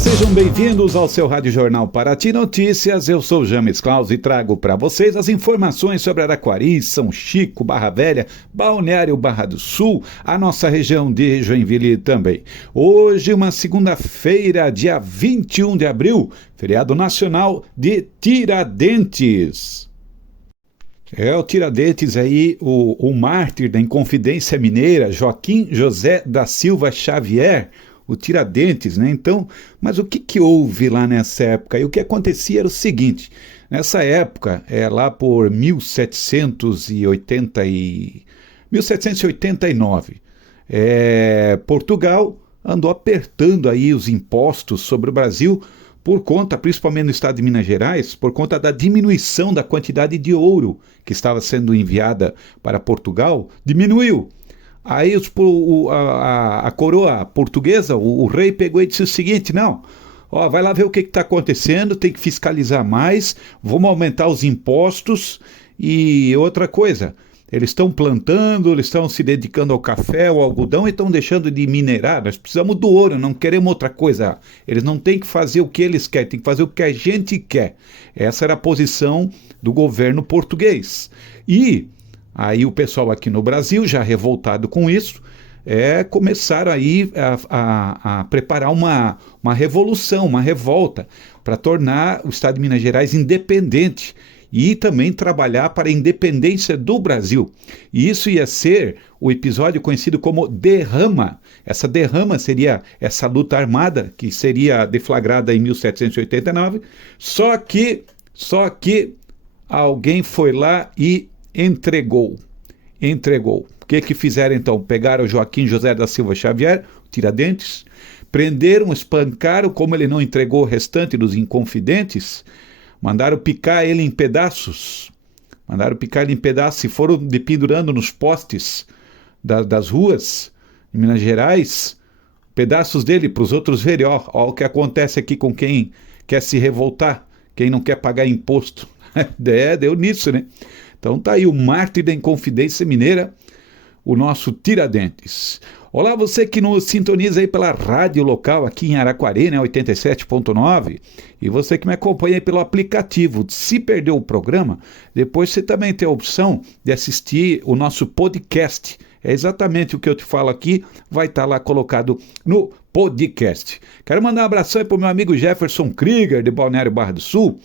sejam bem-vindos ao seu Rádio Jornal Paraty Notícias. Eu sou James Claus e trago para vocês as informações sobre Araquari, São Chico, Barra Velha, Balneário Barra do Sul, a nossa região de Joinville também. Hoje, uma segunda-feira, dia 21 de abril, feriado nacional de Tiradentes. O Tiradentes aí, o mártir da Inconfidência Mineira, Joaquim José da Silva Xavier, o Tiradentes, né? Então, mas o que houve lá nessa época? E o que acontecia era o seguinte, nessa época, lá por 1789, Portugal andou apertando aí os impostos sobre o Brasil por conta, principalmente no estado de Minas Gerais, por conta da diminuição da quantidade de ouro que estava sendo enviada para Portugal, diminuiu. Aí a coroa portuguesa, o rei pegou e disse o seguinte, não, vai lá ver o que está acontecendo, tem que fiscalizar mais, vamos aumentar os impostos e outra coisa, eles estão plantando, eles estão se dedicando ao café, ao algodão e estão deixando de minerar, nós precisamos do ouro, não queremos outra coisa, eles não têm que fazer o que eles querem, tem que fazer o que a gente quer. Essa era a posição do governo português. E aí o pessoal aqui no Brasil, já revoltado com isso, começaram aí a preparar uma revolução, uma revolta, para tornar o estado de Minas Gerais independente e também trabalhar para a independência do Brasil. E isso ia ser o episódio conhecido como Derrama. Essa derrama seria essa luta armada que seria deflagrada em 1789, só que alguém foi lá e entregou. O que fizeram então? Pegaram o Joaquim José da Silva Xavier, Tiradentes, prenderam, espancaram, como ele não entregou o restante dos inconfidentes, mandaram picar ele em pedaços, e foram pendurando nos postes das ruas em Minas Gerais, pedaços dele para os outros verem, ó o que acontece aqui com quem quer se revoltar, quem não quer pagar imposto. Deu nisso, né? Então tá aí o mártir da Inconfidência Mineira, o nosso Tiradentes. Olá, você que nos sintoniza aí pela rádio local aqui em Araquari, né, 87.9, e você que me acompanha aí pelo aplicativo. Se perdeu o programa, depois você também tem a opção de assistir o nosso podcast. É exatamente o que eu te falo aqui, vai estar lá colocado no podcast. Quero mandar um abração aí para o meu amigo Jefferson Krieger, de Balneário Barra do Sul.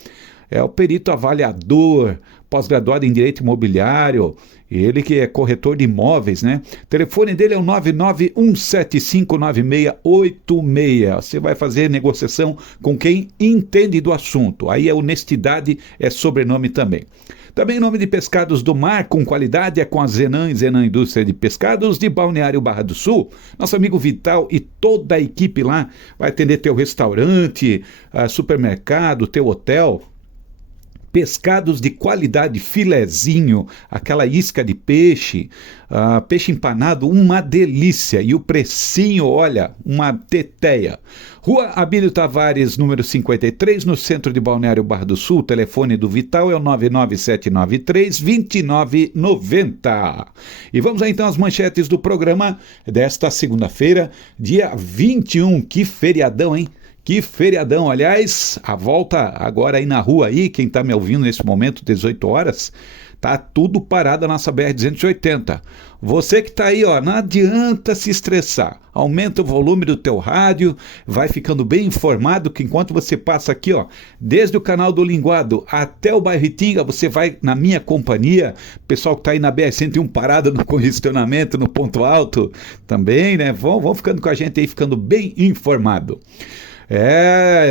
É o perito avaliador, pós-graduado em Direito Imobiliário, ele que é corretor de imóveis, né? O telefone dele é o 991759686. Você vai fazer negociação com quem entende do assunto. Aí honestidade é sobrenome também. Também nome de pescados do mar com qualidade é com a Zenan Indústria de Pescados de Balneário Barra do Sul. Nosso amigo Vital e toda a equipe lá vai atender teu restaurante, supermercado, teu hotel. Pescados de qualidade, filezinho, aquela isca de peixe, peixe empanado, uma delícia. E o precinho, olha, uma teteia. Rua Abílio Tavares, número 53, no centro de Balneário Barra do Sul. O telefone do Vital é o 99793-2990. E vamos aí então às manchetes do programa desta segunda-feira, dia 21. Que feriadão, hein? Que feriadão, aliás, a volta agora aí na rua aí, quem está me ouvindo nesse momento, 18 horas, tá tudo parado a nossa BR-280. Você que está aí, não adianta se estressar, aumenta o volume do teu rádio, vai ficando bem informado que enquanto você passa aqui, desde o canal do Linguado até o bairro Itinga, você vai na minha companhia, pessoal que está aí na BR-101 parado no congestionamento, no ponto alto, também, né, vão ficando com a gente aí, ficando bem informado.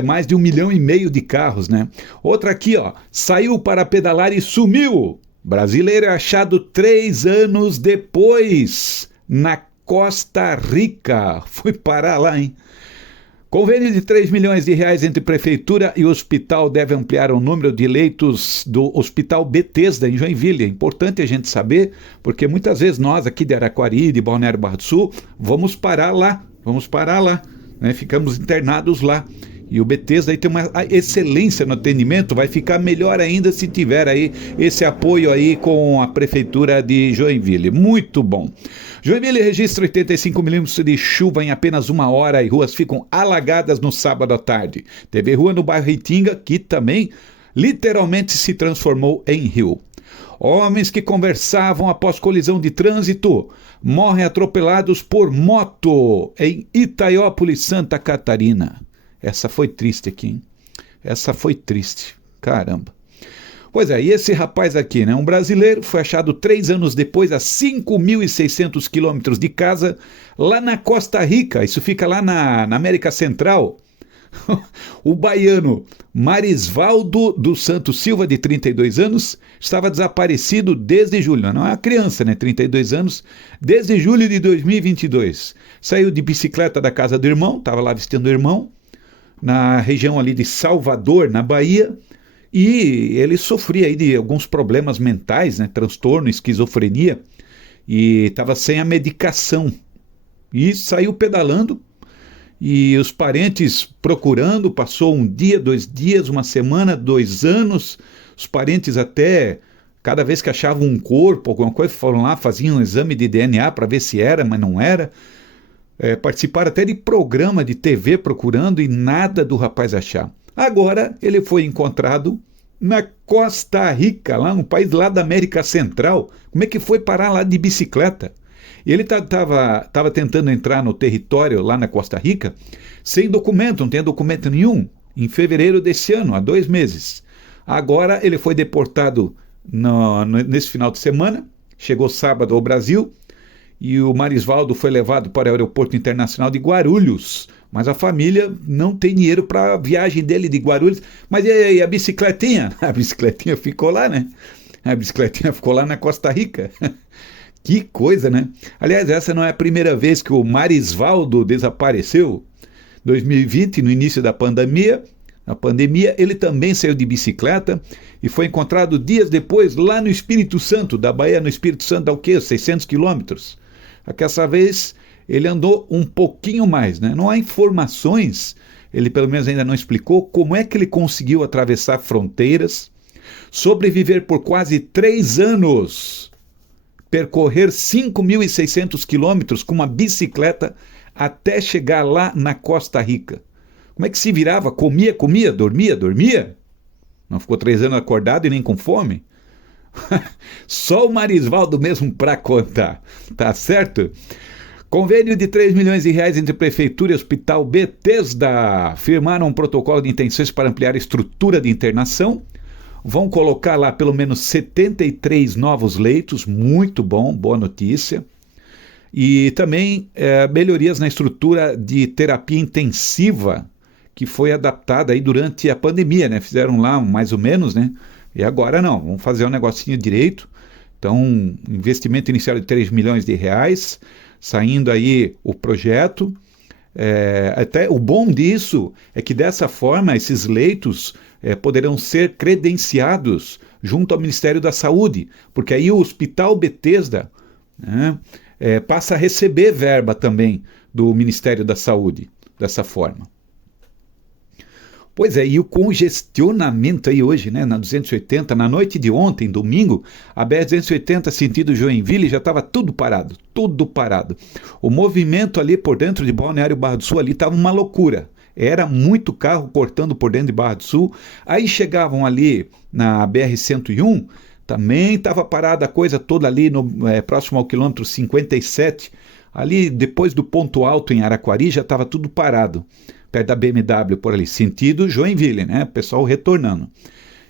Mais de 1,5 milhão de carros, né? Outra aqui, saiu para pedalar e sumiu. Brasileiro é achado 3 anos depois, na Costa Rica. Foi parar lá, hein? Convênio de 3 milhões de reais entre prefeitura e hospital deve ampliar o número de leitos do Hospital Bethesda em Joinville. É importante a gente saber, porque muitas vezes nós aqui de Araquari, de Balneário Barra do Sul, vamos parar lá, né? Ficamos internados lá. E o Bethesda aí tem uma excelência no atendimento, vai ficar melhor ainda se tiver aí esse apoio aí com a Prefeitura de Joinville. Muito bom. Joinville registra 85 milímetros de chuva em apenas 1 hora e ruas ficam alagadas no sábado à tarde. Teve rua no bairro Itinga, que também literalmente se transformou em rio. Homens que conversavam após colisão de trânsito morrem atropelados por moto em Itaiópolis, Santa Catarina. Essa foi triste aqui, hein? Essa foi triste. Caramba. Pois é, e esse rapaz aqui, né? Um brasileiro, foi achado 3 anos depois a 5.600 quilômetros de casa, lá na Costa Rica. Isso fica lá na América Central. O baiano Marisvaldo dos Santos Silva, de 32 anos, estava desaparecido desde julho. Não é uma criança, né? 32 anos. Desde julho de 2022. Saiu de bicicleta da casa do irmão, estava lá visitando o irmão, na região ali de Salvador, na Bahia, e ele sofria aí de alguns problemas mentais, né? Transtorno, esquizofrenia, e estava sem a medicação. E saiu pedalando, e os parentes procurando, passou 1 dia, 2 dias, 1 semana, 2 anos, os parentes até, cada vez que achavam um corpo, alguma coisa, foram lá, faziam um exame de DNA para ver se era, mas não era. Participaram até de programa de TV procurando e nada do rapaz achar. Agora ele foi encontrado na Costa Rica, lá um país lá da América Central. Como é que foi parar lá de bicicleta? Ele estava tentando entrar no território lá na Costa Rica sem documento, não tem documento nenhum, em fevereiro desse ano, há 2 meses. Agora ele foi deportado nesse final de semana, chegou sábado ao Brasil, e o Marisvaldo foi levado para o aeroporto internacional de Guarulhos, mas a família não tem dinheiro para a viagem dele de Guarulhos. Mas e a bicicletinha? A bicicletinha ficou lá, né? A bicicletinha ficou lá na Costa Rica. Que coisa, né? Aliás, essa não é a primeira vez que o Marisvaldo desapareceu. 2020, no início da pandemia, ele também saiu de bicicleta e foi encontrado dias depois lá no Espírito Santo, da Bahia no Espírito Santo, dá o quê? 600 quilômetros. Dessa vez ele andou um pouquinho mais, né? Não há informações, ele pelo menos ainda não explicou como é que ele conseguiu atravessar fronteiras, sobreviver por quase 3 anos, percorrer 5.600 quilômetros com uma bicicleta até chegar lá na Costa Rica. Como é que se virava? Comia, dormia? Não ficou 3 anos acordado e nem com fome? Só o Marisvaldo mesmo para contar, tá certo? Convênio de 3 milhões de reais entre Prefeitura e Hospital Bethesda. Firmaram um protocolo de intenções para ampliar a estrutura de internação. Vão colocar lá pelo menos 73 novos leitos, muito bom, boa notícia. E também melhorias na estrutura de terapia intensiva, que foi adaptada aí durante a pandemia, né? Fizeram lá mais ou menos, né? E agora não, vamos fazer um negocinho direito. Então, investimento inicial de 3 milhões de reais, saindo aí o projeto. Até o bom disso é que dessa forma esses leitos poderão ser credenciados junto ao Ministério da Saúde, porque aí o Hospital Bethesda, né, passa a receber verba também do Ministério da Saúde, dessa forma. Pois é, e o congestionamento aí hoje, né, na 280, na noite de ontem, domingo, a BR-280 sentido Joinville já estava tudo parado. O movimento ali por dentro de Balneário Barra do Sul ali estava uma loucura. Era muito carro cortando por dentro de Barra do Sul. Aí chegavam ali na BR-101, também estava parada a coisa toda ali próximo ao quilômetro 57. Ali depois do ponto alto em Araquari já estava tudo parado. Perto da BMW por ali, sentido Joinville, né? Pessoal retornando.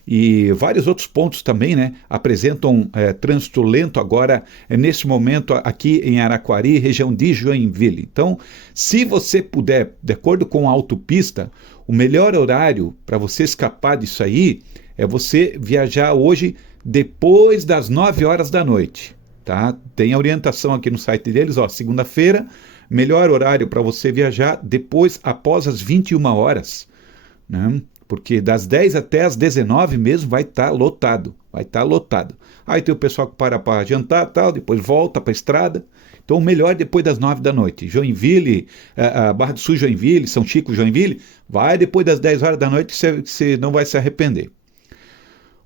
E vários outros pontos também, né? Apresentam trânsito lento agora, nesse momento aqui em Araquari, região de Joinville. Então, se você puder, de acordo com a autopista, o melhor horário para você escapar disso aí é você viajar hoje depois das 9 horas da noite, tá? Tem a orientação aqui no site deles, ó, segunda-feira, melhor horário para você viajar após as 21 horas, né? Porque das 10 até as 19 mesmo vai estar lotado. Aí tem o pessoal que para jantar, tal, depois volta para a estrada. Então, o melhor depois das 9 da noite. Joinville, Barra do Sul, Joinville, São Chico, Joinville, vai depois das 10 horas da noite, você não vai se arrepender.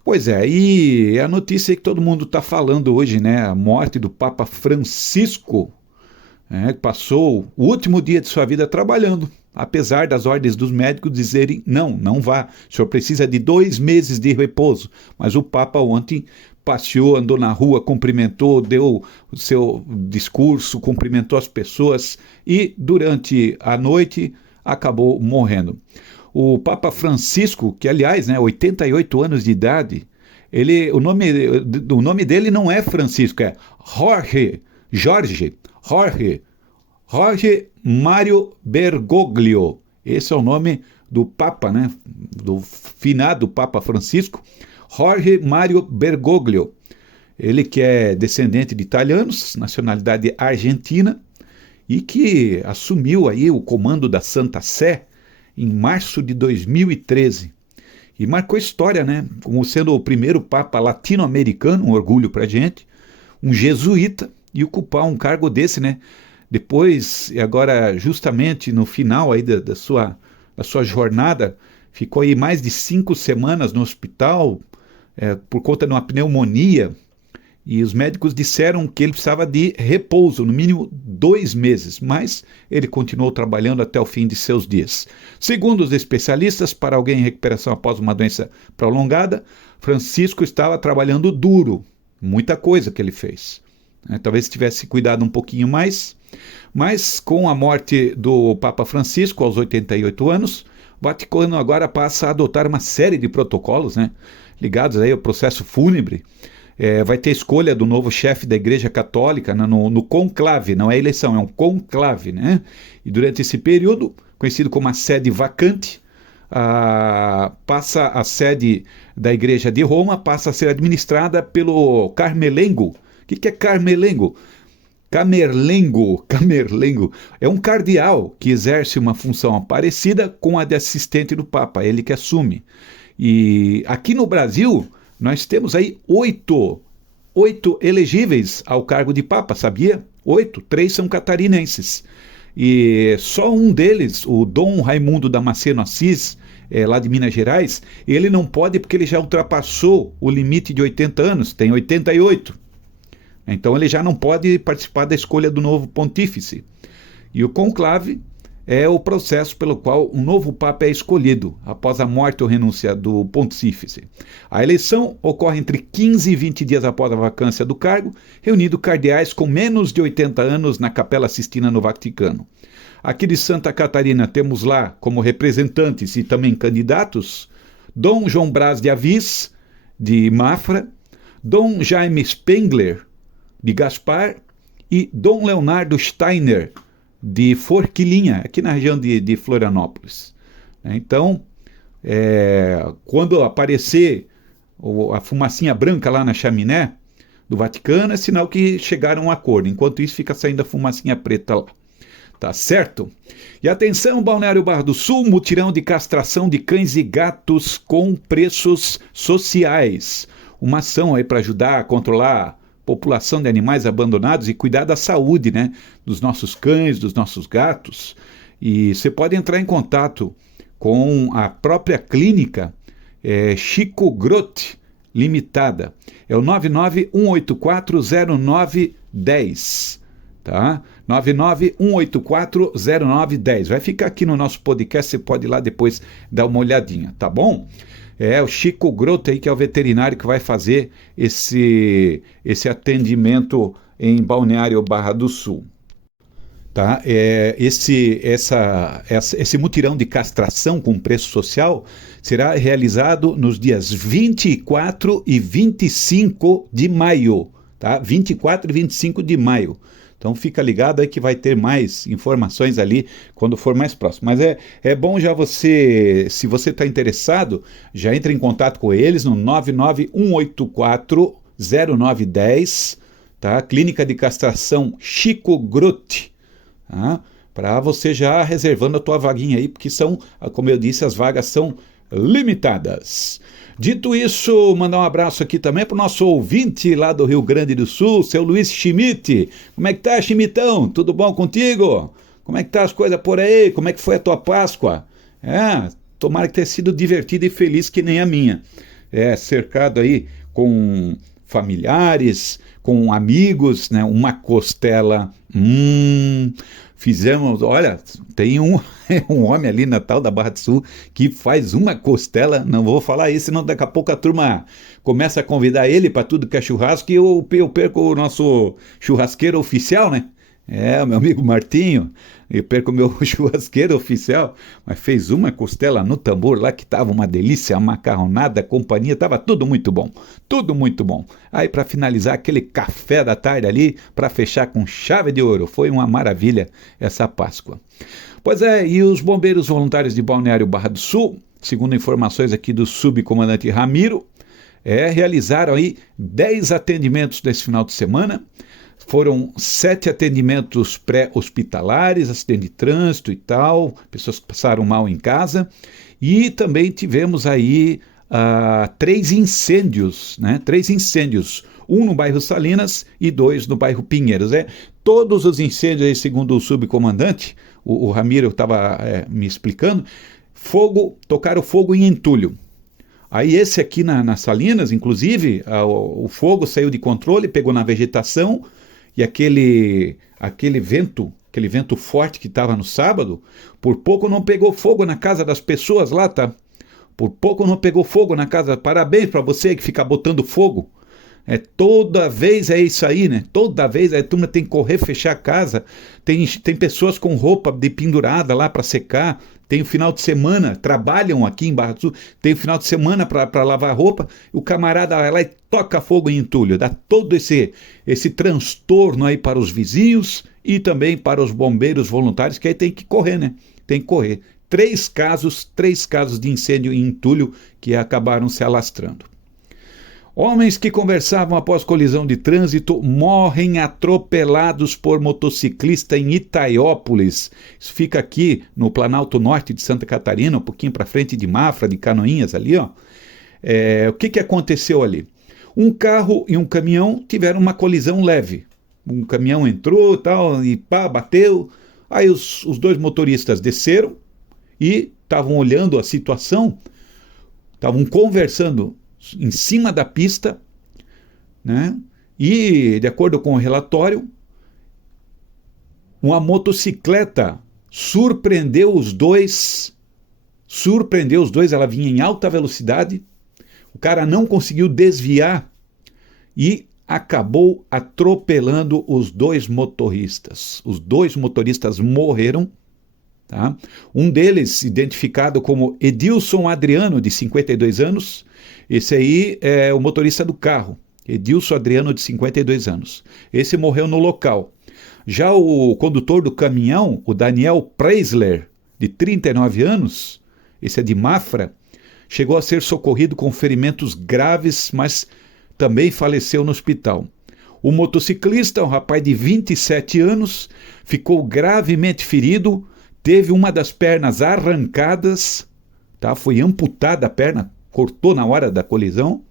Pois é, e a notícia que todo mundo está falando hoje, né? A morte do Papa Francisco, que passou o último dia de sua vida trabalhando, apesar das ordens dos médicos dizerem, não vá, o senhor precisa de 2 meses de repouso. Mas o Papa ontem passeou, andou na rua, cumprimentou, deu o seu discurso, cumprimentou as pessoas e durante a noite acabou morrendo. O Papa Francisco, que aliás, 88 anos de idade, o nome dele não é Francisco, é Jorge Mário Bergoglio. Esse é o nome do Papa, do finado Papa Francisco, Jorge Mário Bergoglio. Ele que é descendente de italianos, nacionalidade argentina, e que assumiu aí o comando da Santa Sé em março de 2013. E marcou história, como sendo o primeiro Papa latino-americano, um orgulho para a gente, um jesuíta, e ocupar um cargo desse, Depois, e agora justamente no final aí da sua jornada, ficou aí mais de 5 semanas no hospital por conta de uma pneumonia, e os médicos disseram que ele precisava de repouso, no mínimo 2 meses, mas ele continuou trabalhando até o fim de seus dias. Segundo os especialistas, para alguém em recuperação após uma doença prolongada, Francisco estava trabalhando duro, muita coisa que ele fez. Talvez tivesse cuidado um pouquinho mais, mas com a morte do Papa Francisco aos 88 anos, o Vaticano agora passa a adotar uma série de protocolos, ligados aí ao processo fúnebre. Vai ter escolha do novo chefe da Igreja Católica no conclave, não é eleição, é um conclave, E durante esse período, conhecido como a sede vacante, passa a sede da Igreja de Roma, passa a ser administrada pelo Camerlengo. O que é Camerlengo? Camerlengo é um cardeal que exerce uma função parecida com a de assistente do Papa, ele que assume. E aqui no Brasil, nós temos aí 8 elegíveis ao cargo de Papa, sabia? 8, 3 são catarinenses. E só um deles, o Dom Raimundo Damasceno Assis, lá de Minas Gerais, ele não pode porque ele já ultrapassou o limite de 80 anos, tem 88. Então ele já não pode participar da escolha do novo pontífice. E o conclave é o processo pelo qual um novo Papa é escolhido, após a morte ou renúncia do pontífice. A eleição ocorre entre 15 e 20 dias após a vacância do cargo, reunindo cardeais com menos de 80 anos na Capela Sistina no Vaticano. Aqui de Santa Catarina temos lá, como representantes e também candidatos, Dom João Braz de Avis, de Mafra, Dom Jaime Spengler, de Gaspar, e Dom Leonardo Steiner, de Forquilinha, aqui na região de Florianópolis. Então, quando aparecer a fumacinha branca lá na chaminé do Vaticano, é sinal que chegaram a um acordo. Enquanto isso, fica saindo a fumacinha preta lá. Tá certo? E atenção, Balneário Barra do Sul, mutirão de castração de cães e gatos com preços sociais. Uma ação aí para ajudar a controlar população de animais abandonados e cuidar da saúde, dos nossos cães, dos nossos gatos. E você pode entrar em contato com a própria clínica Chico Grotte Limitada. É o 991840910, tá? 991840910. Vai ficar aqui no nosso podcast, você pode ir lá depois dar uma olhadinha, tá bom? É o Chico Grotte aí, que é o veterinário que vai fazer esse atendimento em Balneário Barra do Sul. Tá? Esse mutirão de castração com preço social será realizado nos dias 24 e 25 de maio. Tá? 24 e 25 de maio. Então fica ligado aí que vai ter mais informações ali quando for mais próximo. Mas é bom já se você está interessado, já entre em contato com eles no 991840910, tá? Clínica de Castração Chico Grotte, tá? Para você já reservando a tua vaguinha aí, porque são, como eu disse, as vagas são limitadas. Dito isso, mandar um abraço aqui também para o nosso ouvinte lá do Rio Grande do Sul, seu Luiz Schmidt. Como é que tá, Schmidtão? Tudo bom contigo? Como é que tá as coisas por aí? Como é que foi a tua Páscoa? Tomara que tenha sido divertida e feliz que nem a minha. Cercado aí com familiares, com amigos, né? Uma costela. Fizemos, olha, tem um homem ali na tal da Barra do Sul que faz uma costela, não vou falar isso, senão daqui a pouco a turma começa a convidar ele para tudo que é churrasco e eu perco o nosso churrasqueiro oficial, né? O meu amigo Martinho, eu perco o meu churrasqueiro oficial, mas fez uma costela no tambor lá que estava uma delícia, a macarronada, a companhia, estava tudo muito bom, tudo muito bom. Aí para finalizar aquele café da tarde ali, para fechar com chave de ouro, foi uma maravilha essa Páscoa. Pois e os bombeiros voluntários de Balneário Barra do Sul, segundo informações aqui do subcomandante Ramiro, realizaram aí 10 atendimentos nesse final de semana. Foram 7 atendimentos pré-hospitalares, acidente de trânsito e tal, pessoas que passaram mal em casa, e também tivemos aí 3 incêndios, né? 3 incêndios, um no bairro Salinas e 2 no bairro Pinheiros. Todos os incêndios, aí, segundo o subcomandante, o Ramiro estava me explicando, tocaram fogo em entulho. Aí esse aqui na Salinas, inclusive, o fogo saiu de controle, pegou na vegetação, e aquele vento forte que estava no sábado, por pouco não pegou fogo na casa das pessoas lá, tá? Por pouco não pegou fogo na casa. Parabéns para você que fica botando fogo. Toda vez é isso aí, né? Toda vez a turma tem que correr, fechar a casa. Tem pessoas com roupa de pendurada lá para secar. Tem o final de semana, trabalham aqui em Barra do Sul, tem o final de semana para lavar roupa, o camarada vai lá e toca fogo em entulho, dá todo esse transtorno aí para os vizinhos e também para os bombeiros voluntários, que aí tem que correr, né? Tem que correr. 3 casos de incêndio em entulho que acabaram se alastrando. Homens que conversavam após colisão de trânsito morrem atropelados por motociclista em Itaiópolis. Isso fica aqui no Planalto Norte de Santa Catarina, um pouquinho para frente de Mafra, de Canoinhas ali, ó. O que aconteceu ali? Um carro e um caminhão tiveram uma colisão leve. Um caminhão entrou tal, e bateu. Aí os 2 motoristas desceram e estavam olhando a situação, estavam conversando em cima da pista, né? E, de acordo com o relatório, uma motocicleta surpreendeu os dois, ela vinha em alta velocidade, o cara não conseguiu desviar e acabou atropelando os 2 motoristas. Os 2 motoristas morreram, tá? Um deles, identificado como Edilson Adriano, de 52 anos, esse aí é o motorista do carro, Edilson Adriano, de 52 anos. Esse morreu no local. Já o condutor do caminhão, o Daniel Preisler, de 39 anos, esse é de Mafra, chegou a ser socorrido com ferimentos graves, mas também faleceu no hospital. O motociclista, um rapaz de 27 anos, ficou gravemente ferido, teve uma das pernas arrancadas, tá? Foi amputada a perna, cortou na hora da colisão,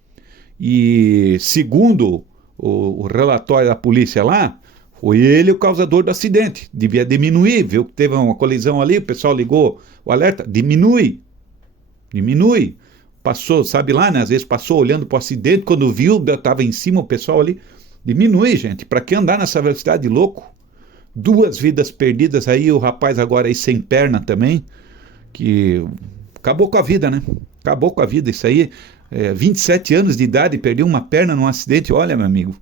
e segundo o relatório da polícia lá, foi ele o causador do acidente. Devia diminuir, viu que teve uma colisão ali, o pessoal ligou o alerta, diminui. Passou, sabe lá, né? Às vezes passou olhando para o acidente, quando viu, estava em cima o pessoal ali. Diminui, gente, para que andar nessa velocidade, louco? 2 vidas perdidas aí, o rapaz agora aí sem perna também, que acabou com a vida, né? Acabou com a vida, isso aí, 27 anos de idade, perdeu uma perna num acidente, olha, meu amigo.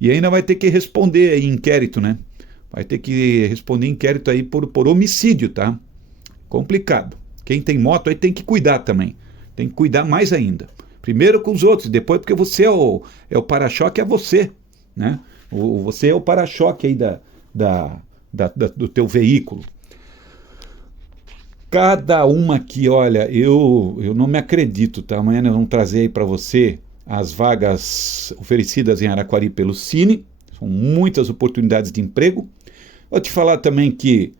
E ainda vai ter que responder aí inquérito, né? Vai ter que responder inquérito aí por homicídio, tá? Complicado. Quem tem moto aí tem que cuidar também. Tem que cuidar mais ainda. Primeiro com os outros, depois porque você é o para-choque, é você, né? Você é o para-choque aí do teu veículo. Cada uma aqui, olha, eu não me acredito, tá? Amanhã nós vamos trazer aí para você as vagas oferecidas em Araquari pelo Cine. São muitas oportunidades de emprego. Vou te falar também que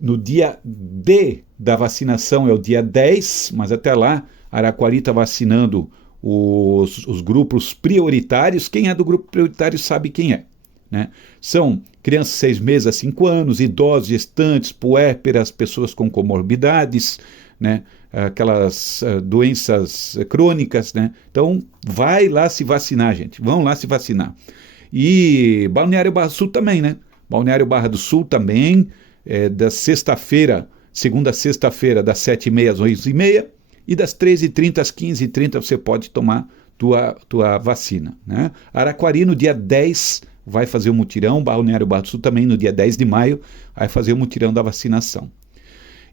no dia D da vacinação é o dia 10, mas até lá Araquari está vacinando os grupos prioritários. Quem é do grupo prioritário sabe quem é, né? São crianças de 6 meses a 5 anos, idosos, gestantes, puérperas, pessoas com comorbidades, né? Aquelas doenças crônicas, né? Então, vai lá se vacinar, gente. Vão lá se vacinar. E Balneário Barra do Sul também, né? Balneário Barra do Sul também, da sexta-feira, segunda a sexta-feira, das 7h30 às 11h30, e das 13h30 às 15h30 você pode tomar tua vacina, né? Araquari, no dia 10, vai fazer o mutirão. Balneário Barra do Sul também, no dia 10 de maio, vai fazer o mutirão da vacinação.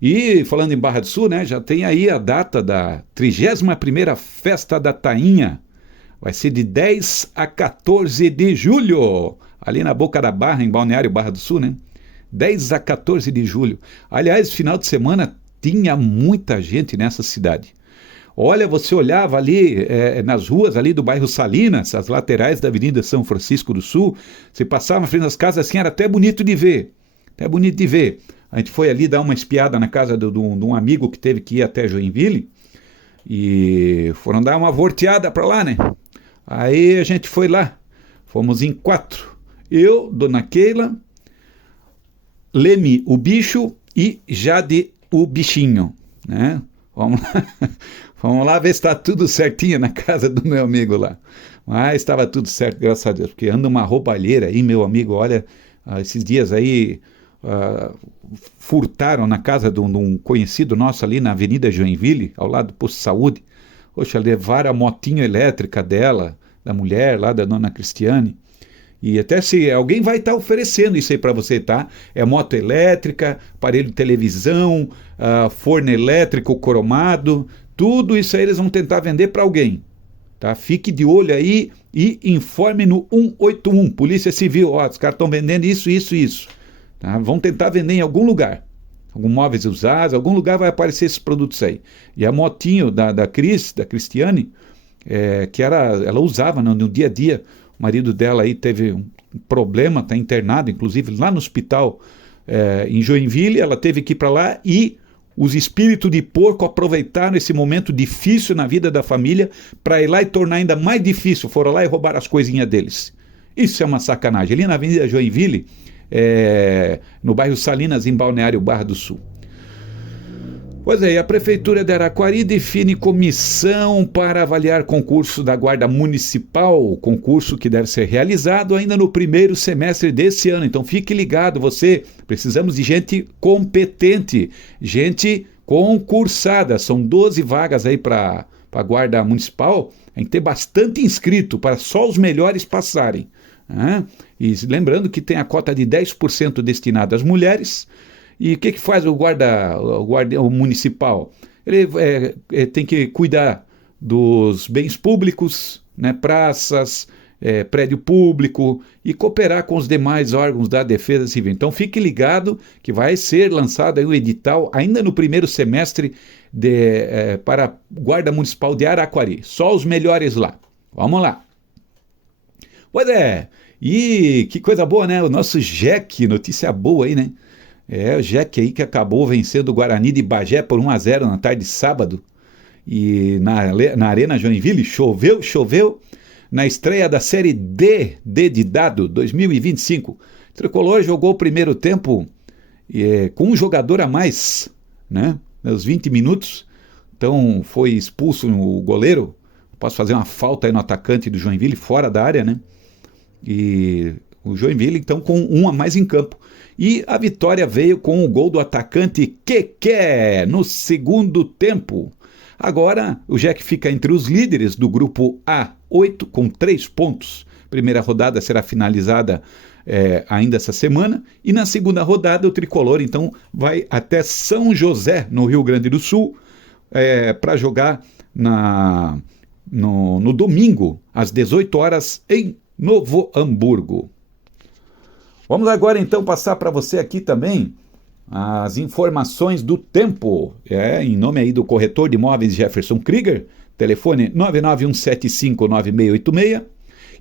E falando em Barra do Sul, né, já tem aí a data da 31ª Festa da Tainha. Vai ser de 10 a 14 de julho, ali na Boca da Barra, em Balneário Barra do Sul, né? 10 a 14 de julho. Aliás, final de semana tinha muita gente nessa cidade. Olha, você olhava ali nas ruas ali do bairro Salinas, as laterais da Avenida São Francisco do Sul, você passava na frente das casas assim, era até bonito de ver. Até bonito de ver. A gente foi ali dar uma espiada na casa de um amigo que teve que ir até Joinville e foram dar uma volteada para lá, né? Aí a gente foi lá, fomos em 4. Eu, Dona Keila, Leme, o bicho, e Jade, o bichinho, né? Vamos lá, vamos lá ver se está tudo certinho na casa do meu amigo lá. Mas estava tudo certo, graças a Deus, porque anda uma roubalheira aí, meu amigo, olha, esses dias aí furtaram na casa de um conhecido nosso ali na Avenida Joinville, ao lado do posto de saúde. Poxa, levaram a motinha elétrica dela, da mulher lá, da dona Cristiane. E até se alguém vai estar oferecendo isso aí para você, tá? É moto elétrica, aparelho de televisão, forno elétrico cromado, tudo isso aí eles vão tentar vender para alguém, tá? Fique de olho aí e informe no 181, Polícia Civil. Ó, os caras estão vendendo isso, isso, isso. Tá? Vão tentar vender em algum lugar. Algum móveis usados, algum lugar vai aparecer esses produtos aí. E a motinho da Cristiane, que ela usava no dia a dia. O marido dela aí teve um problema, está internado, inclusive lá no hospital em Joinville. Ela teve que ir para lá e os espíritos de porco aproveitaram esse momento difícil na vida da família para ir lá e tornar ainda mais difícil. Foram lá e roubaram as coisinhas deles. Isso é uma sacanagem. Ali na Avenida Joinville, no bairro Salinas, em Balneário Barra do Sul. Pois é, a Prefeitura de Araquari define comissão para avaliar concurso da Guarda Municipal, concurso que deve ser realizado ainda no primeiro semestre desse ano. Então fique ligado, você, precisamos de gente competente, gente concursada. São 12 vagas aí para a Guarda Municipal, tem que ter bastante inscrito para só os melhores passarem. E lembrando que tem a cota de 10% destinada às mulheres. E o que faz o guarda municipal? Ele tem que cuidar dos bens públicos, né, praças, prédio público, e cooperar com os demais órgãos da Defesa Civil. Então fique ligado que vai ser lançado aí o edital ainda no primeiro semestre para a Guarda Municipal de Araquari. Só os melhores lá. Vamos lá. Pois é, e que coisa boa, né? O nosso Jack, notícia boa aí, né? O Jack aí que acabou vencendo o Guarani de Bagé por 1-0 na tarde de sábado. E na Arena Joinville, choveu, na estreia da Série D de Dado 2025. O Tricolor jogou o primeiro tempo com um jogador a mais, né? Nos 20 minutos. Então foi expulso o goleiro. Posso fazer uma falta aí no atacante do Joinville, fora da área, né? E o Joinville, então, com um a mais em campo. E a vitória veio com o gol do atacante Keké no segundo tempo. Agora, o Jack fica entre os líderes do grupo A8 com 3 pontos. Primeira rodada será finalizada ainda essa semana. E na segunda rodada, o Tricolor, então, vai até São José, no Rio Grande do Sul, para jogar no domingo, às 18 horas, em Novo Hamburgo. Vamos agora então passar para você aqui também as informações do tempo, em nome aí do corretor de imóveis Jefferson Krieger, telefone 991759686,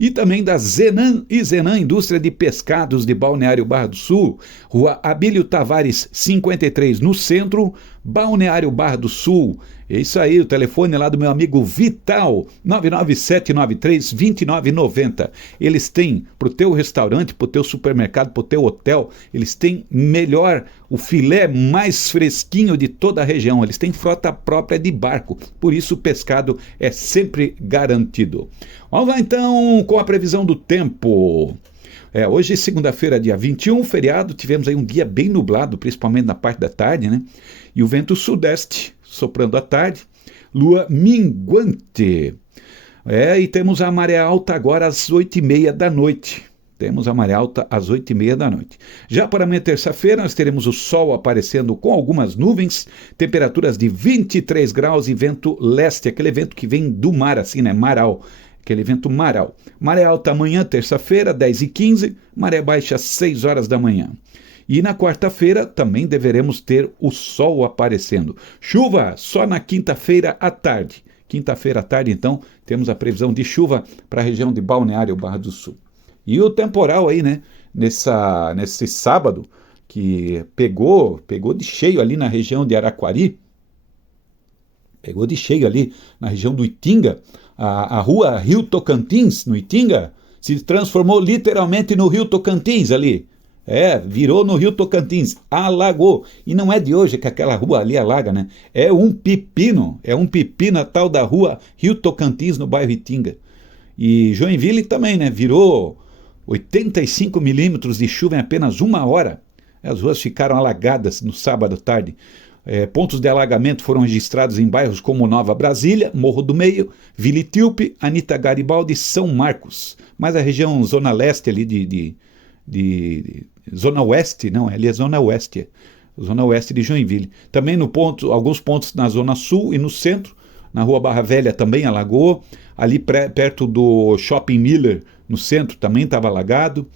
e também da Zenan e Zenan Indústria de Pescados de Balneário Barra do Sul, Rua Abílio Tavares 53, no centro, Balneário Barra do Sul. É isso aí, o telefone lá do meu amigo Vital, 99793-2990. Eles têm para o teu restaurante, para o teu supermercado, para o teu hotel, eles têm melhor, o filé mais fresquinho de toda a região. Eles têm frota própria de barco, por isso o pescado é sempre garantido. Vamos lá então com a previsão do tempo. Hoje, segunda-feira, dia 21, feriado, tivemos aí um dia bem nublado, principalmente na parte da tarde, né? E o vento sudeste soprando à tarde, lua minguante. E temos a maré alta agora às 8h30 da noite. Temos a maré alta às 8h30 da noite. Já para amanhã, terça-feira, nós teremos o sol aparecendo com algumas nuvens, temperaturas de 23 graus e vento leste, aquele vento que vem do mar, assim, né? Maral. Aquele vento maral. Maré alta amanhã, terça-feira, 10h15, maré baixa às 6 horas da manhã. E na quarta-feira também deveremos ter o sol aparecendo. Chuva só na quinta-feira à tarde. Quinta-feira à tarde, então, temos a previsão de chuva para a região de Balneário Barra do Sul. E o temporal aí, né, nesse sábado, que pegou de cheio ali na região de Araquari, pegou de cheio ali na região do Itinga, a rua Rio Tocantins, no Itinga, se transformou literalmente no Rio Tocantins ali. Virou no Rio Tocantins, alagou. E não é de hoje que aquela rua ali alaga, né? É um pepino a tal da rua Rio Tocantins, no bairro Itinga. E Joinville também, né? Virou 85 milímetros de chuva em apenas 1 hora. As ruas ficaram alagadas no sábado à tarde. Pontos de alagamento foram registrados em bairros como Nova Brasília, Morro do Meio, Vila Etíope, Anita Garibaldi e São Marcos. Mas a região zona leste ali zona oeste, não, ali é zona oeste de Joinville. Também alguns pontos na zona sul e no centro, na rua Barra Velha também alagou, ali perto do Shopping Miller, no centro, também estava alagado.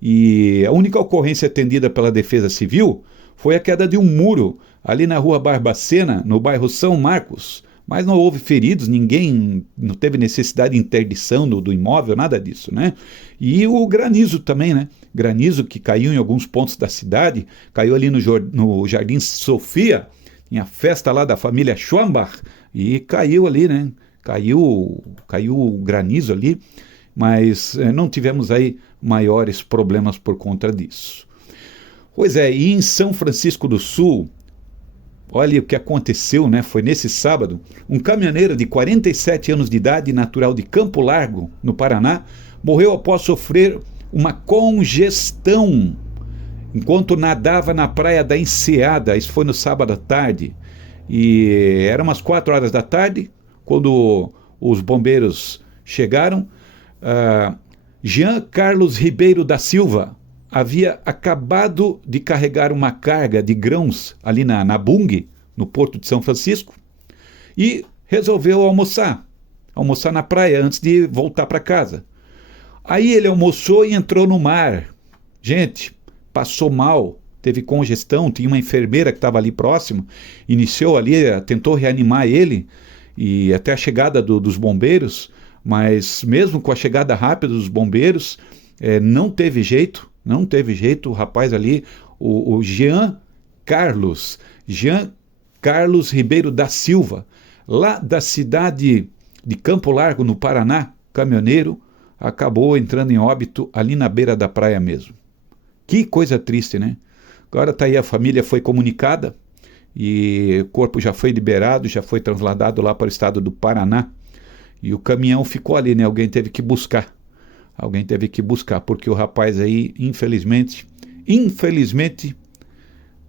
E a única ocorrência atendida pela Defesa Civil foi a queda de um muro ali na rua Barbacena, no bairro São Marcos. Mas não houve feridos, ninguém, não teve necessidade de interdição do imóvel, nada disso, né? E o granizo também, né? Granizo que caiu em alguns pontos da cidade, caiu ali no Jardim Sofia, tinha festa lá da família Schwambach, e caiu ali, né? Caiu o granizo ali, mas não tivemos aí maiores problemas por conta disso. Pois é, e em São Francisco do Sul, olha o que aconteceu, né? Foi nesse sábado, um caminhoneiro de 47 anos de idade, natural de Campo Largo, no Paraná, morreu após sofrer uma congestão enquanto nadava na praia da Enseada. Isso foi no sábado à tarde. E eram umas 4 horas da tarde, quando os bombeiros chegaram. Jean Carlos Ribeiro da Silva havia acabado de carregar uma carga de grãos ali na Bung, no Porto de São Francisco, e resolveu almoçar na praia antes de voltar para casa. Aí ele almoçou e entrou no mar. Gente, passou mal, teve congestão, tinha uma enfermeira que estava ali próximo, iniciou ali, tentou reanimar ele, e até a chegada dos bombeiros, mas mesmo com a chegada rápida dos bombeiros, não teve jeito, o rapaz ali, o Jean Carlos Ribeiro da Silva, lá da cidade de Campo Largo, no Paraná, caminhoneiro, acabou entrando em óbito ali na beira da praia mesmo. Que coisa triste, né? Agora tá aí, a família foi comunicada e o corpo já foi liberado, já foi trasladado lá para o estado do Paraná, e o caminhão ficou ali, né? Alguém teve que buscar, porque o rapaz aí, infelizmente,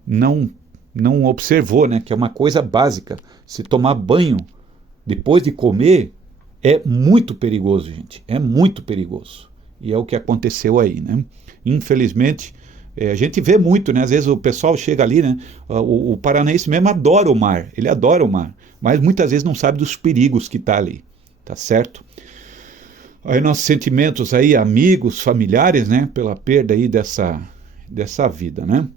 não observou, né? Que é uma coisa básica. Se tomar banho depois de comer é muito perigoso, gente. É muito perigoso. E é o que aconteceu aí, né? Infelizmente, a gente vê muito, né? Às vezes o pessoal chega ali, né? O paranaense mesmo adora o mar. Ele adora o mar. Mas muitas vezes não sabe dos perigos que está ali. Tá certo? Aí nossos sentimentos aí, amigos, familiares, né? Pela perda aí dessa vida, né?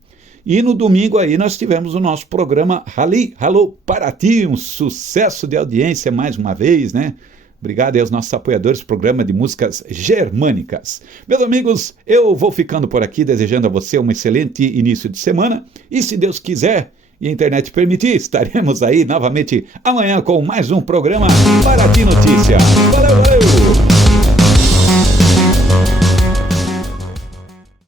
E no domingo aí nós tivemos o nosso programa Halli Hallô Paraty, um sucesso de audiência mais uma vez, né? Obrigado aí aos nossos apoiadores, programa de músicas germânicas. Meus amigos, eu vou ficando por aqui, desejando a você um excelente início de semana, e se Deus quiser e a internet permitir, estaremos aí novamente amanhã com mais um programa Paraty Notícias. Valeu, valeu!